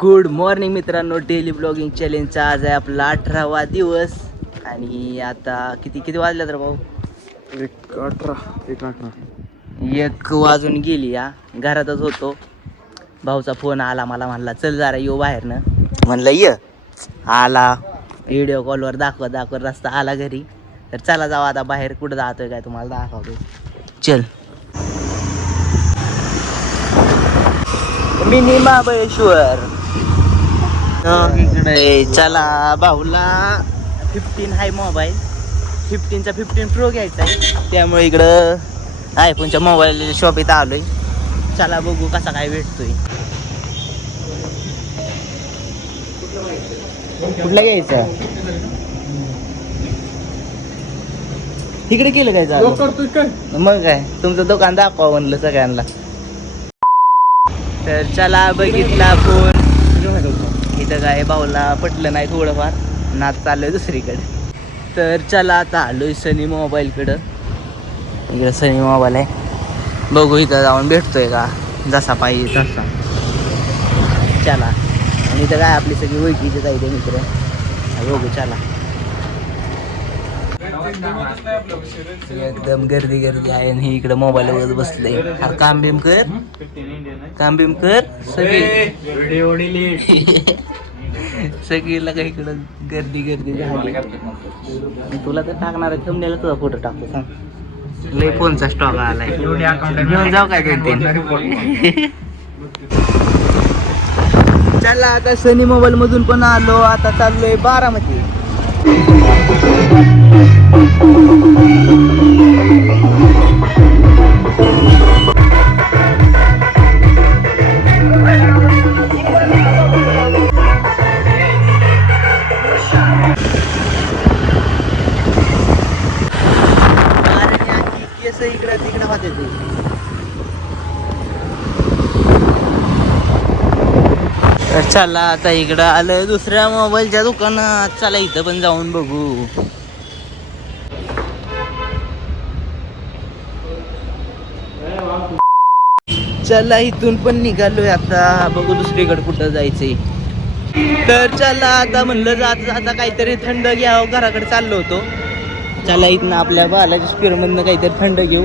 Good morning मित्रांनो, daily blogging चॅलेंजचा आज आहे आपला 18वा दिवस. आणि आता किती किती वाजले तर भाऊ? 1 वाजून गेली. या घरातच होतो, भाऊचा फोन आला, मला म्हणला चल जरा येऊ बाहेरनं. म्हणलं ये. आला, व्हिडिओ कॉलवर दाखवत रस्ता आला घरी. तर चला जाऊ आता बाहेर. कुठं जातोय काय तुम्हाला दाखवतो, चल. मिनी महाबळेश्वर इकडे. चला, भाऊला 15 आहे मोबाईल. 15चा 15 प्रो घ्यायचा आहे, त्यामुळे इकडं आयफोनच्या मोबाईल शॉप इथं आलोय. चला बघू कसा काय भेटतोय. कुठला घ्यायचा? तिकडे केलं काय झालं? मग काय तुमचं दुकान दाखवा म्हणलं सगळ्यांना. तर चला, बघितला फोन. इथं काय भाऊला पटलं नाही थोडंफार, नाच चाललोय दुसरीकडे. तर चला आता आलोय सनी मोबाईलकडं. इकडं सनी मोबाईल आहे, बघू इथं जाऊन भेटतोय का जसा पाहिजे तसा. चला. आणि इथं काय आपली सगळी ओळखीचे जायचे मित्र, बघू चला. एकदम गर्दी आहे आणि इकडं मोबाईल वगैरे बसलंय. काम बिम कर सगळे. सगळीला काही इकडं गर्दी झाली. तुला तर टाकणार आहे थंबनेलला, तुझा फोटो टाकतो सांग. लय फोनचा स्टॉक आलाय, घेऊन जाऊ काय 2-3. चला आता सनी मोबाईल मधून पण आलो. आता चाललोय बारामती. इकडं तिकडं होते ते. तर चला आता इकडं आलोय दुसऱ्या मोबाईलच्या दुकानात. चला इथं पण जाऊन बघू. चला इथून पण निघालोय आता, बघू दुसरीकडे कुठं जायचंय. तर चला आता म्हणलं जाता काहीतरी थंड घ्यावं, घराकडे चाललो होतो. चला इथनं आपल्या बालाजी स्क्वेअर मधनं काहीतरी थंड घेऊ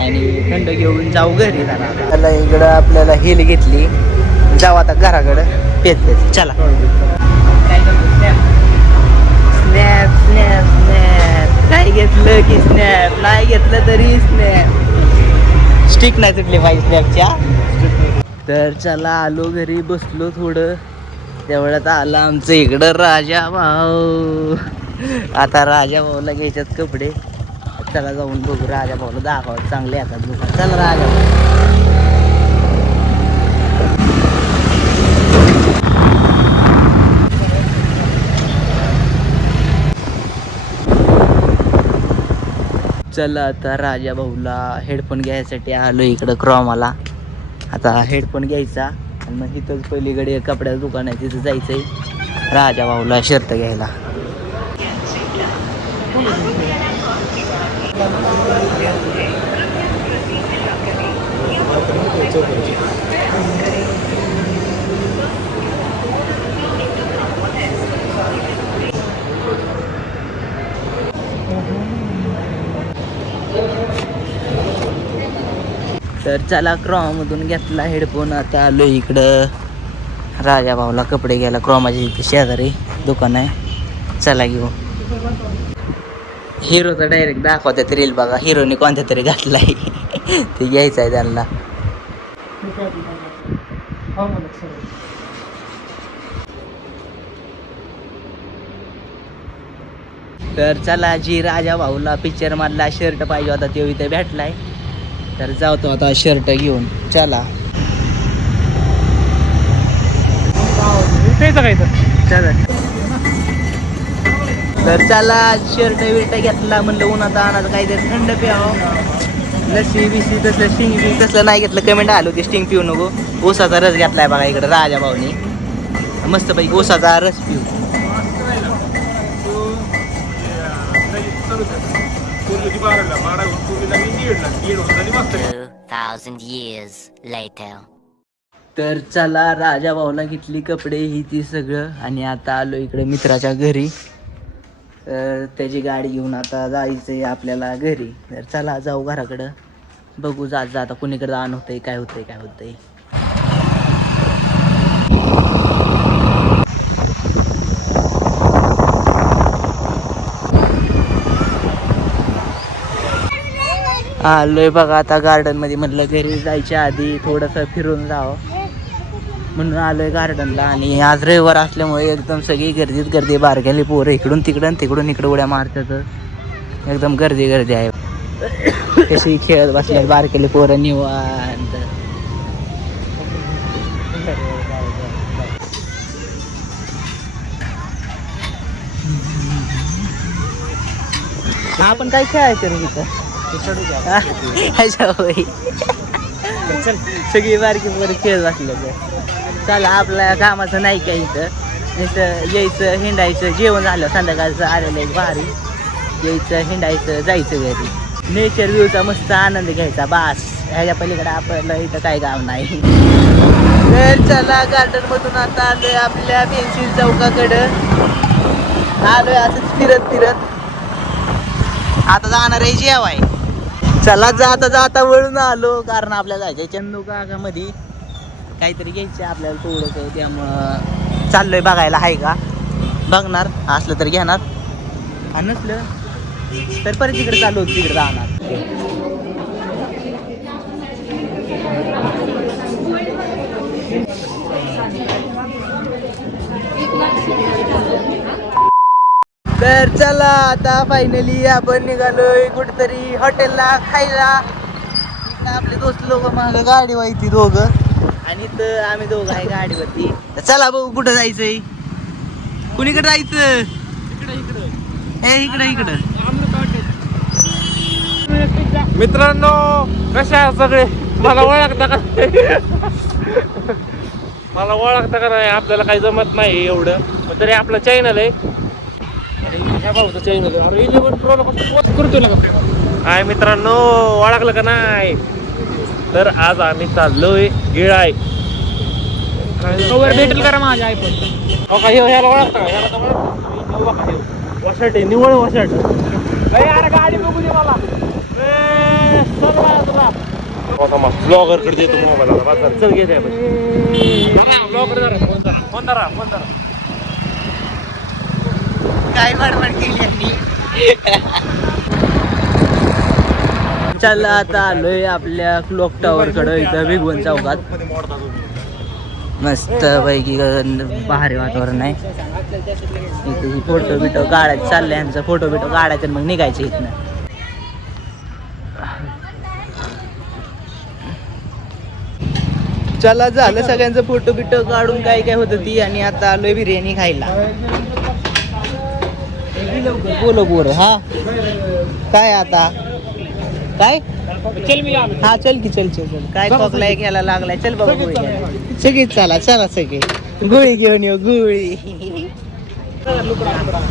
आणि थंड घेऊन जाऊ घरी. चला इकडं आपल्याला हिल घेतली, जाऊ आता घराकडं पेत. चला. स्नॅप स्नॅप स्नॅप, काय घेतलं की स्नॅप, नाही घेतलं तरी स्नॅप. स्टिक नाही तुटली पाहिजे स्नॅपच्या. तर चला आलो घरी, बसलो थोडं. तेवढ्यात आला आमचं इकडं राजा भाऊ. आता राजा भाऊला घ्यायच्यात कपडे. चला जाऊन बघू, राजा भाऊला दाखवा चांगले येतात दुकान. चला राजा भाऊ. चला आता राजा भाऊला हेडफोन घ्यायसाठी आलो इकडं क्रोमाला. आता हेडफोन घ्यायचा आणि मग इथंच पहिलीकडे कपड्याचं दुकान आहे, तिथं जायचंय राजा भाऊला शर्ट घ्यायला. तर चला, क्रोमामधून घेतला हेडफोन. आता आलो इकडं राजा भाऊला कपडे घ्यायला. क्रोमाच्या इथे शेजारी दुकान आहे, चला घेऊ. हिरोचा डायरेक्ट दाखवतात रील बघा, हिरोने कोणत्या तरी घातलाय. ते घ्यायचं आहे त्यांना. तर चला, जी राजा भाऊला पिक्चर मधला शर्ट पाहिजे होता तो इथे भेटलाय. तर जातो आता शर्ट घेऊन. चला. चला. तर चला, शर्ट विर्ट घेतला. म्हणलं उन्हात आणत काहीतरी थंड प्यावं. लस्सी बिसी तसलं स्टिंग पिंग तसलं नाही घेतलं. कमेंट आलो की स्टिंग पिऊ नको. ओसाचा रस घेतलाय बघा इकडं राजा भाऊनी. मस्तपैकी ओसाचा रस पिऊ. 2,000 years later. तर चला राजा भाऊला घेतली कपडे ही ती सगळं आणि आता आलो इकडे मित्राच्या घरी. तर त्याची गाडी घेऊन आता जायचंय आपल्याला घरी. तर चला जाऊ घराकडं, बघू जात जाता कुणीकडे जाणं होतंय काय होतंय. आलोय बघा आता गार्डन मध्ये. म्हटलं घरी जायच्या आधी थोडंसं फिरून जावं म्हणून आलोय गार्डनला. आणि आज रविवार असल्यामुळे एकदम सगळी गर्दी बारक्याली पोरं इकडून तिकडून इकडं उड्या मारतात. एकदम गर्दी आहे. कशी खेळत बसले बारक्याली पोरं निवांत. आपण काय खेळायचं रे इथं? सगळी बारकी पोरं खेळत बसले. चला आपल्या कामाचं नाही काय इथं. नुसतं यायचं हिंडायचं, जेवण झालं संध्याकाळचं आलेलं एक भारी. यायचं हिंडायचं जायचं घरी. नेचर व्ह्यूचा मस्त आनंद घ्यायचा बास. ह्याच्या पलीकडे आपल्याला इथं काय काम नाही. तर चला गार्डन मधून आता आलोय आपल्या पेन्सिल चौकाकडं. आलोय असंच फिरत आता जाणार आहे जेवाय. चला जाता वळून आलो कारण आपल्याला जायचं चंदू काकामध्ये काहीतरी घ्यायचं आपल्याला थोडंसं. त्यामुळं चाललोय बघायला आहे का. बघणार असलं तर घेणार आणि नसलं तर परत तिकडे चालू होतं तिकडे राहणार. तर चला आता फायनली आपण निघालोय कुठेतरी हॉटेलला खायला. आपले दोस्त लोक मागं गाडी व्हायची दोघं आणि तर आम्ही दोघं आहे गाडीवरती. चला बघू कुठं जायचंय. कुणीकडे जायचं? इकडं मित्रांनो कशा आहे सगळे? मला ओळखता का? मला ओळखता का नाही? आपल्याला काही जमत नाही एवढं, पण तरी आपलं चॅनल आहे. चॅनल आहे मित्रांनो, ओळखलं का नाही? तर आज आम्ही चाललोय गिळाय. भेटेल करा माझ्या आयफोन. हो का? ह्याला ओळखता का? ह्याला वशाट आहे, निवळ वशाट. अरे गाडी बघू दे मला. ब्लॉगर कडे देतो मोबाईल. चल घेते ब्लॉगर. फोन धरा. काय बडबड केली. चला आता आलोय आपल्या क्लॉक टावर कडे. इथं भिगवण चौकात मस्त पैकी भारी वातावरण आहे. इथे फोटो बिटो काढायचं चाललंय यांचं. फोटो बिटो काढायचं मग निघायचं इथनं. चला झालं सगळ्यांचं फोटो बिटो काढून काय होतं ती. आणि आता आलोय बिर्याणी खायला. बोलो बोर हा काय आता काय हा चल की चल काय खोकलाय घ्यायला लागलाय. चल बघा गोळी सगळी. चला सगळे गोळी घेऊन येऊ. गोळी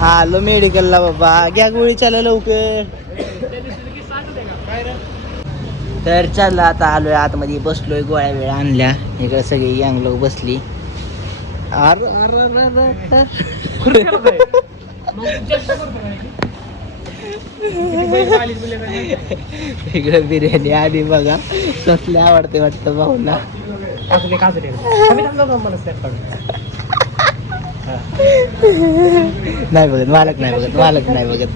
आलो मेडिकलला बाबा. घ्या गोळी चला लवकर. तर चला आता आलोय आतमध्ये बसलोय. गोळ्या वेळा आणल्या. इकडे सगळी यंग लोक बसली. इकडे बिर्याणी आधी बघा कसले आवडते वाटतं भाऊला. नाही बघत मालक नाही बघत.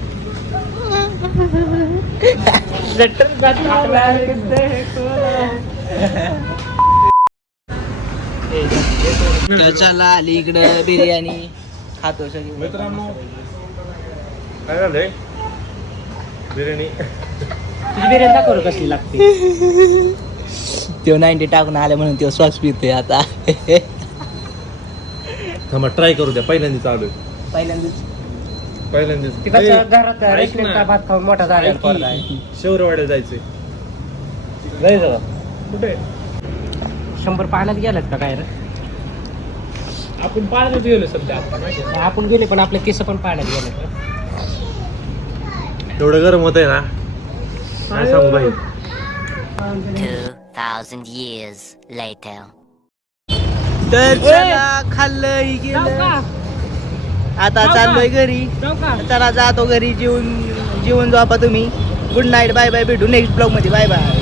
तर चला आली इकडं बिर्याणी खातो सगळी. मित्रांनो काय झालंय? बिर्याणी दाखव कसली लागते. तो 90 टाकून आले म्हणून तो श्वास पितोय आता. थांबा ट्राय करू द्या. पहिल्यांदा चालू आहे. भात खाऊन मोठा झाला. शेवरवाड्याला जायचंय. कुठे 100 पाण्यात गेलात का काय रे? आपण पाण्यात गेलो सध्या. आपण गेले पण आपले केस पण पाण्यात गेले. एवढं गरम होत आहे ना काय सांगू भाई. 2000 years later. तर चला खाल्लं जाऊ गेलं का? आता जाऊ का? चाललोय घरी. जाऊ का? चला जातो घरी जेवून झोपा तुम्ही. गुड नाईट, बाय बाय, भेटू नेक्स्ट ब्लॉग मध्ये. Bye bye.